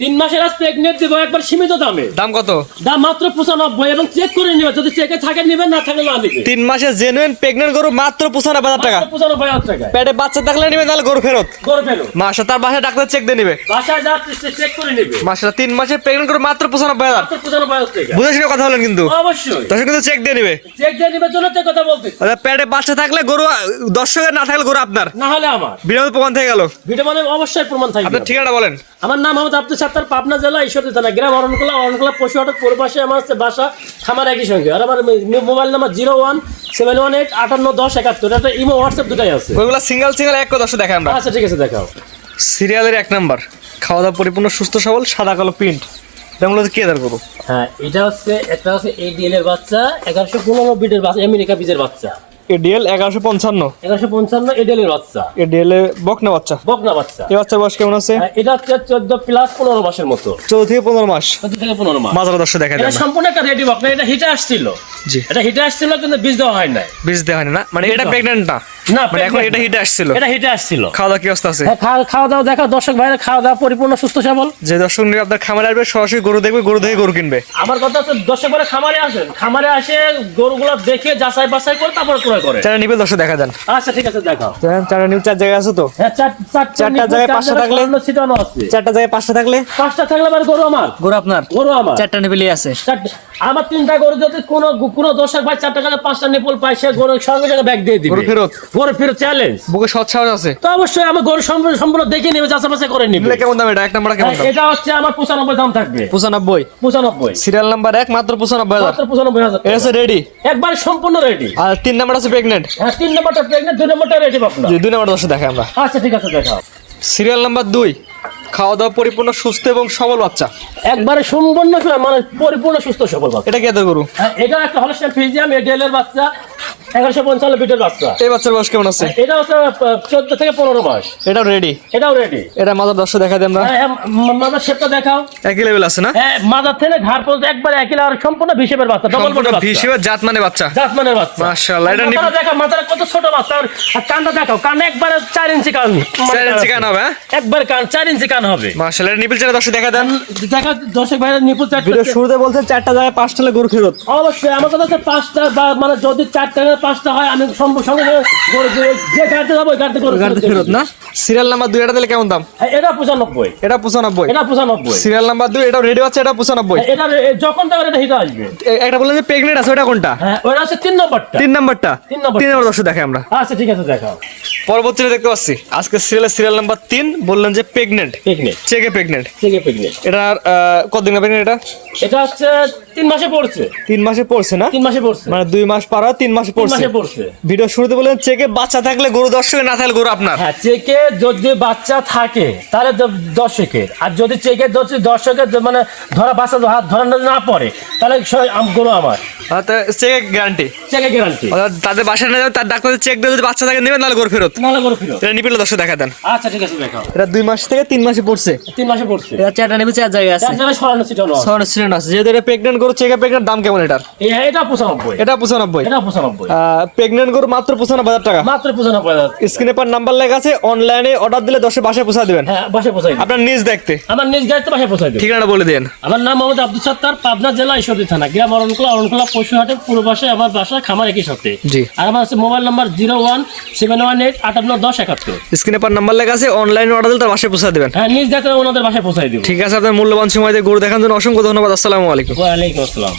3 মাসের আজ প্রেগনেন্ট দিব একবার সীমিত দামে। দাম কত? দাম মাত্র 95 এবং চেক করে নিবে, যদি চেকে থাকে নিবেন, না থাকলে না নিবে। 3 মাসের জেনুইন প্রেগন্যান্ট গরু মাত্র 95,000 টাকা। 95,000 টাকা। পেটে বাচ্চা থাকলে নিবেন, তাহলে গরু ফেরত। গরু ফেরত। মাশাআল্লাহ, তার বাসায় ডাক্তার চেক দিয়ে নিবে। বাসায় যা চেক করে নিবে। মাশাআল্লাহ, 3 মাসের প্রেগন্যান্ট গরু মাত্র 95,000। মাত্র 95,000 টাকা। বুঝে শুনে কথা বলেন কিন্তু। অবশ্যই। দর্শক কিন্তু চেক দিয়ে নিবে। চেক দিয়ে নিবে জন্য তো কথা বলতেছি। আচ্ছা, পেটে বাচ্চা থাকলে গরু দর্শকের, না থাকলে গরু আপনার। না হলে আমার। ভিডিও প্রমাণ থেকে গেল। ভিডিও মানে অবশ্যই প্রমাণ থাকবে। আপনার ঠিকানা বলেন। আমার নাম মোহাম্মদ আব্দুল সত্তার, পাবনা জেলা ঈশ্বরদী থানা, গ্রাম অরণখোলা পশু হাটের পূর্ব পাশে আমার হচ্ছে বাসা, খামার একই সঙ্গে। আর আমার মোবাইল নাম্বার 017181071। এটা ইমো হোয়াটসঅ্যাপ দুটাই আছে। ওইগুলা সিঙ্গেল এক করে দর্শক দেখাই আমরা। আচ্ছা ঠিক আছে, দেখাও। সিরিয়ালের 1 নাম্বার, খাওয়া দাওয়া পরিপূর্ণ সুস্থ সবল, সাদা কালো প্রিন্ট। এটা মূলত কি দাঁড় করবো? হ্যাঁ, এটা হচ্ছে একটা হচ্ছে ADL এর বাচ্চা, 1115 বিটের বাচ্চা, আমেরিকা বীজের বাচ্চা। এডিএল 1155। 1155 ADL এর বাচ্চা। এডিএল এ বকনা বাচ্চা। বকনা বাচ্চা। এই বাচ্চার বয়স কেমন আছে? হ্যাঁ, এটা হচ্ছে 14 প্লাস 15 মাসের মতো। 14 থেকে 15 মাস। 14 থেকে 15 মাস। মাজার দর্শক দেখা এটা যায়। সম্পূর্ণ একটা রেডি বকনা। এটা হিটে আসছিল। জি। এটা হিটে আসছিল কিন্তু বীজ দেওয়া হয় নাই। বীজ দেওয়া হয় না, মানে এটা প্রেগন্যান্ট না। না, মানে এখন এটা হিটে আসছিল। এটা হিটে আসছিল। খাওয়া দাওয়া কি অবস্থা আছে? হ্যাঁ, খাওয়া দাওয়া দেখো দর্শক ভাইরা, খাওয়া দাওয়া পরিপূর্ণ সুস্থ সবল। যে দর্শক নিয়ে আপনার খামারে আসবে, সরাসরি গরু দেখবে, গরু দেখে গরু কিনবে। আমার কথা হচ্ছে দর্শক ভাইরা খামারে আসেন, খামারে আসে গরুগুলো দেখে যাচাই বাছাই করে তারপর ক্রয় করে। চারা নিবে দর্শক দেখা যান। আচ্ছা ঠিক আছে, দেখাও। চারা নিবে 4 জায়গায় আছে তো? হ্যাঁ, চারটা জায়গায় 5টা থাকলে, ছিটানো আছে। 4টা জায়গায় 5টা থাকলে, 5টা থাকলে আবার গরু আমার। গরু আপনার। গরু আমার। 4টা নিবিলি আছে। আমার 3টা গরু যদি কোনো দর্শক ভাই 4টা কাছে 5টা নিপল পায়, সে গরু সঙ্গে সঙ্গে ব্যাগ দিয়ে দিবে। গরু ফেরত। গরু ফেরত চ্যালেঞ্জ। বুকে সৎ সাহস আছে তো অবশ্যই আমার গরু সম্পূর্ণ দেখে নেবে, যাচাই বাছাই করে নিবে। কেমন দাম এটা? 1 নাম্বার কেমন দাম? এটা হচ্ছে আমার 95 দাম থাকবে। 95। 95। সিরিয়াল নাম্বার 1 মাত্র 95,000। মাত্র 95,000। এটা আছে রেডি। একবার সম্পূর্ণ রেডি। আর 3 নাম্বার আছে প্রেগন্যান্ট। হ্যাঁ, 3 নম্বরটা প্রেগন্যান্ট, 2 নম্বরটা রেডি বকনা। জি, 2 নাম্বার দর্শক দেখাই আমরা। আচ্ছা ঠিক আছে, দেখাও। সিরিয়াল নাম্বার 2, খাওয়া দাওয়া পরিপূর্ণ সুস্থ এবং সবল বাচ্চা। একবারে সম্পূর্ণ মানে পরিপূর্ণ সুস্থ সবল বাচ্চা। এটা কি এত গরু? হ্যাঁ, এটা একটা হলস্টাইন ফ্রিজিয়ান ADL এর বাচ্চা, 1155 বিটের বাচ্চা। এই বাচ্চার বয়স কেমন আছে? এটা হচ্ছে 14 থেকে 15 মাস। এটাও রেডি। এটাও রেডি। এটা মাদার দর্শক দেখা দিই আমরা। হ্যাঁ, মাদার শেপটা দেখাও। একই লেভেল আছে না? হ্যাঁ, মাদার থেকে ঘাড় পর্যন্ত একবারে একই আর সম্পূর্ণ ভিশেপের বাচ্চা, ডবল বডির বাচ্চা। ভিশেপের জাত মানে বাচ্চা। জাতমানের বাচ্চা। মাশাআল্লাহ, এটা মাথাটা দেখাও, মাথাটা কত ছোট বাচ্চা। আর কানটা দেখাও, কান একবারে 4 ইঞ্চি কান। 4 ইঞ্চি কান হবে? একবার কান 4 ইঞ্চি কান হবে। মাশাআল্লাহ, এটা নিপিল চারা দর্শক দেখা দেন। দেখা দর্শক ভাইরা নিপুল চারটা। ভিডিও শুরুতে বলছেন 4টা জায়গায় 5টা হলে গরু ফেরত। অবশ্যই আমার কথা হচ্ছে 5টা, বা মানে যদি 4টা 5টা হয়, আমি সঙ্গে সঙ্গে যে গাড়িতে যাবো ওই গাড়িতে গরু ফেরত না? সিরিয়াল নাম্বার 2 এটা দিলে কেমন দাম? এটা 95। এটা 95। এটা 95। সিরিয়াল নাম্বার 2 এটাও রেডি আছে, এটা 95। এটা যখন দেবে এটা হিট আসবে। একটা বললেন যে প্রেগন্যান্ট আছে, ওটা কোনটা? হ্যাঁ, ওটা হচ্ছে 3 নম্বরটা। 3 নাম্বারটা। 3 নম্বর। 3 নাম্বার দর্শক দেখাই আমরা। আচ্ছা ঠিক আছে, দেখাও। পরবর্তীতে দেখতে পাচ্ছি আজকে সিরিয়াল নাম্বার 3, বললেন যে প্রেগন্যান্ট। প্রেগনেন্ট। চেকে প্রেগন্যান্ট। থেকে প্রেগনেন্ট। এটা কতদিন প্রেগন্যান্ট? এটা এটা হচ্ছে 3 মাসে পড়ছে। 3 মাসে পড়ছে না? 3 মাসে পড়ছে। মানে 2 মাস পার হয় 3 মাসে 3 পড়ছে। মাসে পড়ছে। ভিডিও শুরুতে বললেন চেকে বাচ্চা থাকলে গরু দর্শকের, না থাকলে গরু আপনার। হ্যাঁ, চেকে যদি বাচ্চা থাকে তাহলে দর্শকের, আর যদি চেকে দর্শকের মানে ধরা বাচ্চা হাত ধরা না পড়ে তাহলে গরু আমার। চেকে গ্যারান্টি। চেকে গ্যারান্টি। তাদের বাসায় না যাবে, তার ডাক্তারের চেক দিয়ে যদি বাচ্চা থাকে নেবেন, নাহলে গরু ফেরত। নাহলে গরু ফেরত। এটা নিপিলে দর্শক দেখা দেন। আচ্ছা ঠিক আছে, দেখাও। এটা 2 মাস থেকে 3 মাসে পড়ছে। 3 মাসে পড়ছে। এটা 4টা নেবে, 4 জায়গায় আছে। 4 জায়গায় সরানো ছিটানো আছে। সরানো ছিটানো আছে। যেহেতু এটা প্রেগন্যান্ট গরু, চেকে প্রেগন্যান্ট, দাম কেমন এটার? এটা 95। এটা 95। এটা 95। প্রেগন্যান্ট গরু মাত্র 95,000 টাকা। মাত্র 95,000। স্ক্রিনে পর নাম্বার লেখা আছে, অনলাইনে অর্ডার দিলে 10 বাসায় পৌঁছা দিবেন। হ্যাঁ, বাসায় পৌঁছাই দিই। আপনার নিজ দেখতে। আমার নিজ গাড়িতে বাসায় পৌঁছাই দিই। ঠিকানাটা বলে দেন। আমার নাম মোহাম্মদ আব্দুল সত্তার, পাবনা জেলা ঈশ্বরদী থানা, গ্রাম অরণখোলা পশু হাটের পূর্ব পাশে আমার বাসা, খামার একই সাথে। জি। আর আমার হচ্ছে মোবাইল নাম্বার 01718581071। স্ক্রিনে পর নাম্বার লেখা আছে, অনলাইনে অর্ডার দিলে তার বাসায় পৌঁছা দিবেন। হ্যাঁ, নিজ গাড়িতে ওনাদের বাসায় পৌঁছাই দিব। ঠিক আছে, আপনার মূল্যবান সময় দিয়ে গরু দেখার জন্য অসংখ্য ধন্যবাদ। আসসালামু আলাইকুম। ওয়ালাইকুম আসসালাম।